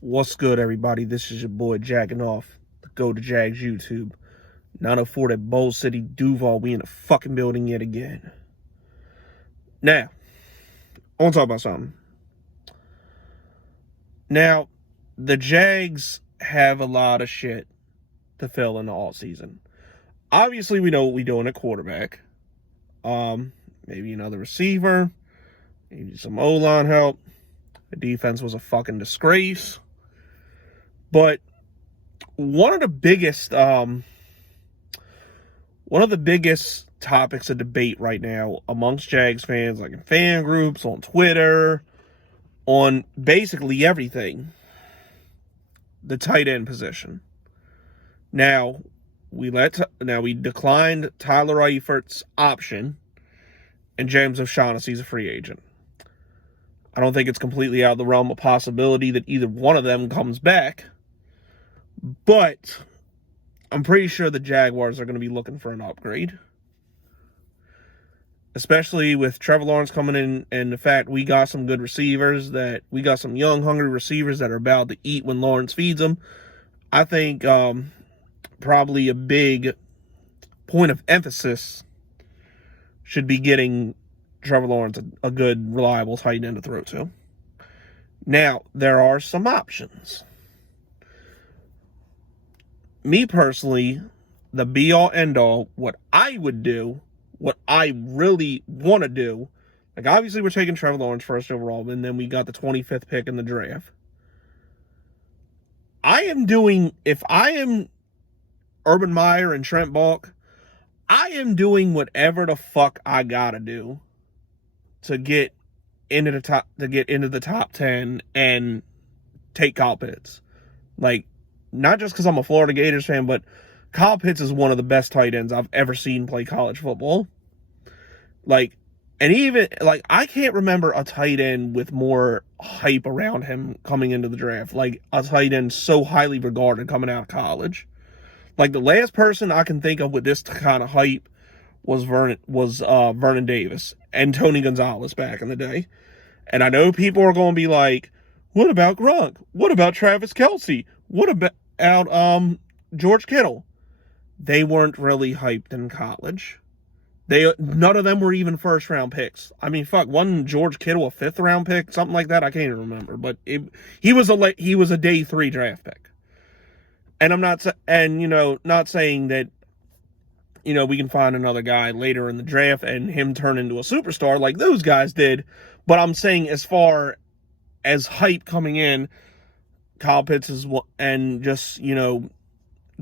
What's good, everybody? This is your boy Jacking Off, the Go to Jags YouTube. 904 at Bowl City, Duval. We in the fucking building yet again. Now, I want to talk about something. Now, the Jags have a lot of shit to fill in the offseason. Obviously, we know what we're doing at quarterback. Maybe another receiver. Maybe some O-line help. The defense was a fucking disgrace. But one of the biggest topics of debate right now amongst Jags fans, like in fan groups, on Twitter, on basically everything, the tight end position. Now, we declined Tyler Eifert's option, and James O'Shaughnessy's a free agent. I don't think it's completely out of the realm of possibility that either one of them comes back. But I'm pretty sure the Jaguars are going to be looking for an upgrade. Especially with Trevor Lawrence coming in and the fact we got some good receivers, that we got some young, hungry receivers that are about to eat when Lawrence feeds them. I think probably a big point of emphasis should be getting Trevor Lawrence a good, reliable tight end to throw to. Now, there are some options. Me personally, the be-all, end-all, what I would do, what I really want to do, like obviously we're taking Trevor Lawrence first overall, and then we got the 25th pick in the draft. If I am Urban Meyer and Trent Balk, I am doing whatever the fuck I gotta do to get into the top 10 and take Kyle Pitts. Like, not just because I'm a Florida Gators fan, but Kyle Pitts is one of the best tight ends I've ever seen play college football. Like, and even, like, I can't remember a tight end with more hype around him coming into the draft. Like, a tight end so highly regarded coming out of college. Like, the last person I can think of with this kind of hype was Vernon Davis and Tony Gonzalez back in the day. And I know people are going to be like, what about Gronk? What about Travis Kelce? What about George Kittle? They weren't really hyped in college. None of them were even first-round picks. I mean, fuck, wasn't George Kittle a fifth-round pick? Something like that? I can't even remember. But he was a day 3 draft pick. And I'm not saying that, we can find another guy later in the draft and him turn into a superstar like those guys did. But I'm saying as far as hype coming in, Kyle Pitts is, and just,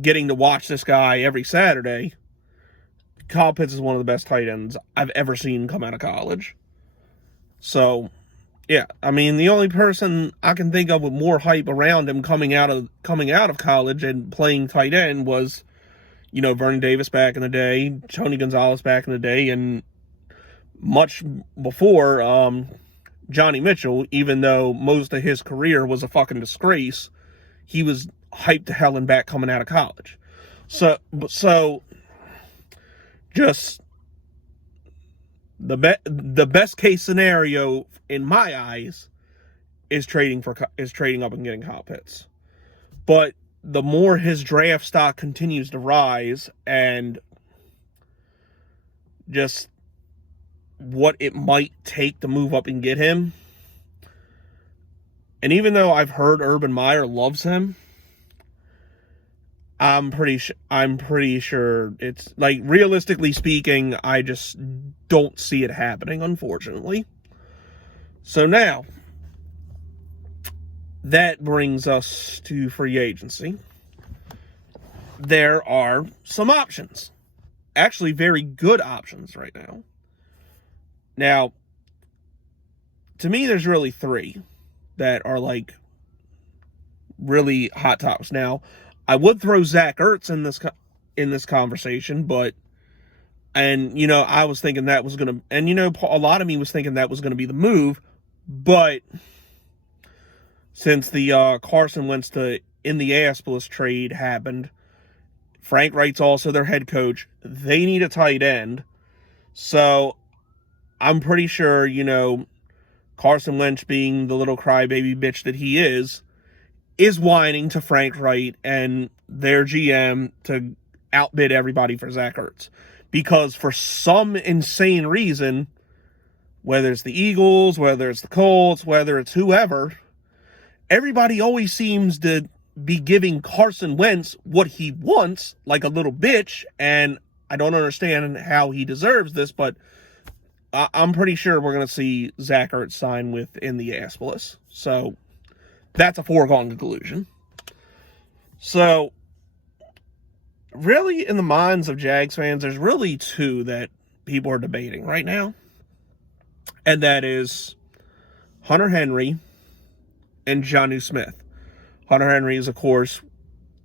getting to watch this guy every Saturday, Kyle Pitts is one of the best tight ends I've ever seen come out of college. So, yeah, I mean, the only person I can think of with more hype around him coming out of college and playing tight end was, Vernon Davis back in the day, Tony Gonzalez back in the day, and much before Johnny Mitchell, even though most of his career was a fucking disgrace, he was hyped to hell and back coming out of college. So just the best case scenario in my eyes is trading up and getting Kyle Pitts. But the more his draft stock continues to rise and just what it might take to move up and get him. And even though I've heard Urban Meyer loves him, I'm pretty sure it's, like, realistically speaking, I just don't see it happening, unfortunately. So now, that brings us to free agency. There are some options. Actually, very good options right now. Now, to me, there's really 3 that are, like, really hot tops. Now, I would throw Zach Ertz in this conversation, I was thinking that was going to, and a lot of me was thinking that was going to be the move, but since the Carson Wentz to Indianapolis trade happened, Frank Wright's also their head coach. They need a tight end, so I'm pretty sure, Carson Wentz, being the little crybaby bitch that he is is whining to Frank Wright and their GM to outbid everybody for Zach Ertz. Because for some insane reason, whether it's the Eagles, whether it's the Colts, whether it's whoever, everybody always seems to be giving Carson Wentz what he wants, like a little bitch, and I don't understand how he deserves this, but I'm pretty sure we're going to see Zach Ertz sign with Indianapolis. So that's a foregone conclusion. So really, in the minds of Jags fans, there's really two that people are debating right now. And that is Hunter Henry and Jonnu Smith. Hunter Henry is, of course,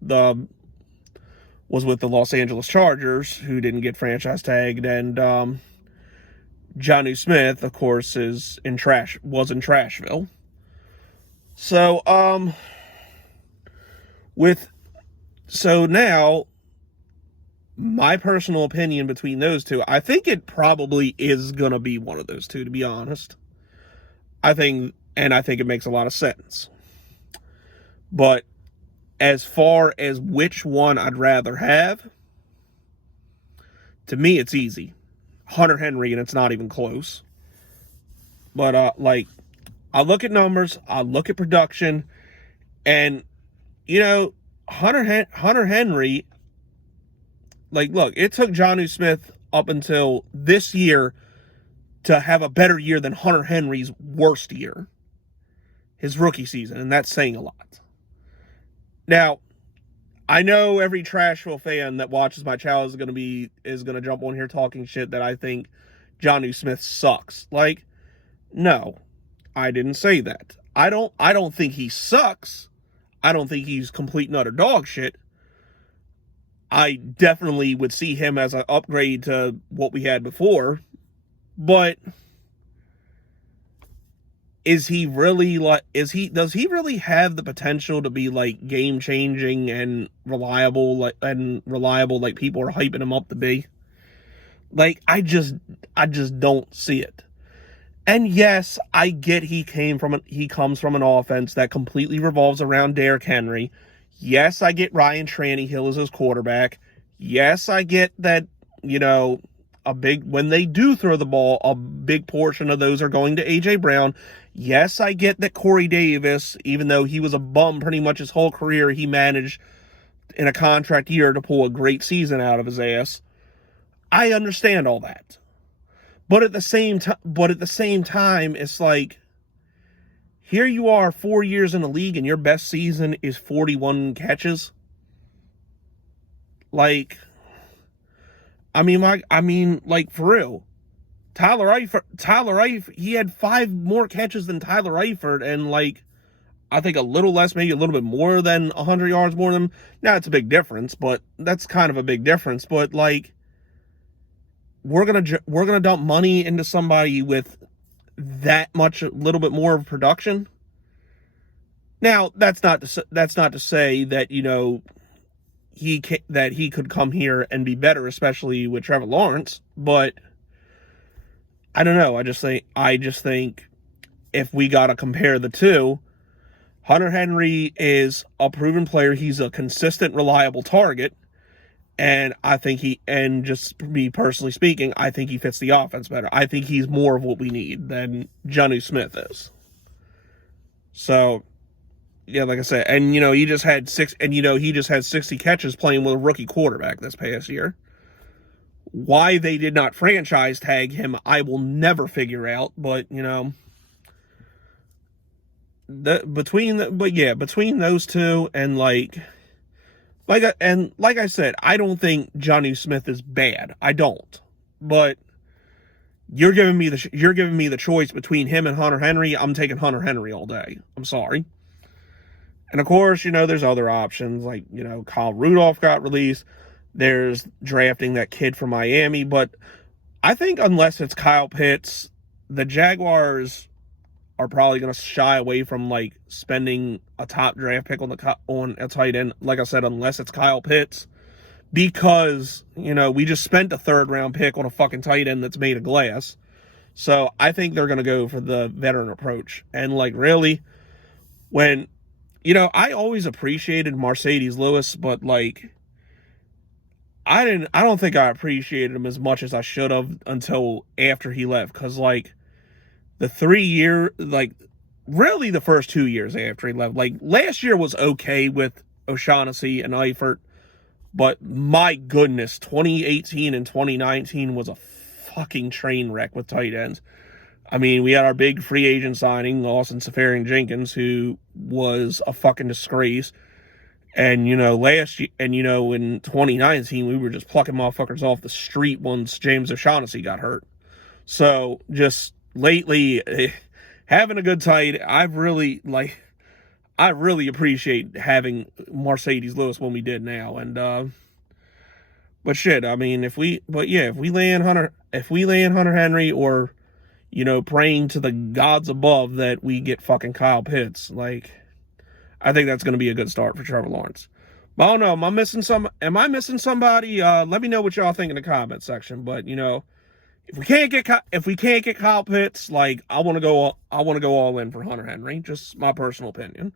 was with the Los Angeles Chargers, who didn't get franchise tagged, and Jonnu Smith, of course, was in Trashville. So now, my personal opinion between those two, I think it probably is gonna be one of those two, to be honest. I think it makes a lot of sense. But as far as which one I'd rather have, to me it's easy. Hunter Henry, and it's not even close. But I look at numbers, I look at production, and Hunter Henry, look, it took Jonnu Smith up until this year to have a better year than Hunter Henry's worst year, his rookie season, and that's saying a lot. Now, I know every Trashville fan that watches my channel is gonna jump on here talking shit that I think Jonnu Smith sucks. No, I didn't say that. I don't think he sucks. I don't think he's complete and utter dog shit. I definitely would see him as an upgrade to what we had before, but does he really have the potential to be game changing and reliable like people are hyping him up to be? I just don't see it. And yes, I get he comes from an offense that completely revolves around Derrick Henry. Yes, I get Ryan Tannehill as his quarterback. Yes, I get that, when they do throw the ball, a big portion of those are going to A.J. Brown. Yes, I get that Corey Davis, even though he was a bum pretty much his whole career, he managed in a contract year to pull a great season out of his ass. I understand all that. But at the same time, it's here you are 4 years in the league and your best season is 41 catches. For real. Tyler Eifert, he had 5 more catches than Tyler Eifert, and I think a little less, maybe a little bit more than 100 yards more than him. Now it's a big difference, but that's kind of a big difference. But we're gonna dump money into somebody with that much, a little bit more of production. Now that's not to say that he could come here and be better, especially with Trevor Lawrence, but I don't know. I just think if we got to compare the two, Hunter Henry is a proven player. He's a consistent, reliable target. And I think just me personally speaking, I think he fits the offense better. I think he's more of what we need than Jonnu Smith is. So, yeah, like I said, and he just had 60 catches playing with a rookie quarterback this past year. Why they did not franchise tag him, I will never figure out. But between those two and like I said, I don't think Jonnu Smith is bad. I don't. But you're giving me the choice between him and Hunter Henry. I'm taking Hunter Henry all day. I'm sorry. And of course, there's other options Kyle Rudolph got released. There's drafting that kid from Miami, but I think unless it's Kyle Pitts, the Jaguars are probably going to shy away from spending a top draft pick on a tight end. Like I said, unless it's Kyle Pitts, because we just spent a 3rd round pick on a fucking tight end that's made of glass. So I think they're going to go for the veteran approach. And really, when you know, I always appreciated Mercedes Lewis, but like, I don't think I appreciated him as much as I should have until after he left. Cause like the 3 year, like really the first 2 years after he left, like last year was okay with O'Shaughnessy and Eifert, but my goodness, 2018 and 2019 was a fucking train wreck with tight ends. I mean, we had our big free agent signing, Austin Seferian-Jenkins, who was a fucking disgrace. And, you know, last year, and, you know, in 2019, we were just plucking motherfuckers off the street once James O'Shaughnessy got hurt. So, just lately, having a good tight, I really appreciate having Mercedes Lewis when we did now. And, but shit, I mean, if we land Hunter Henry, or, you know, praying to the gods above that we get fucking Kyle Pitts, like, I think that's going to be a good start for Trevor Lawrence. But I don't know. Am I missing somebody? Let me know what y'all think in the comment section. But you know, if we can't get Kyle Pitts, like I want to go all in for Hunter Henry. Just my personal opinion.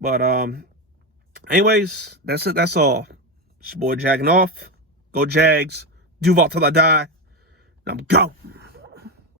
But anyways, that's it. That's all. It's your boy jacking off. Go Jags. Duval till I die. Now go.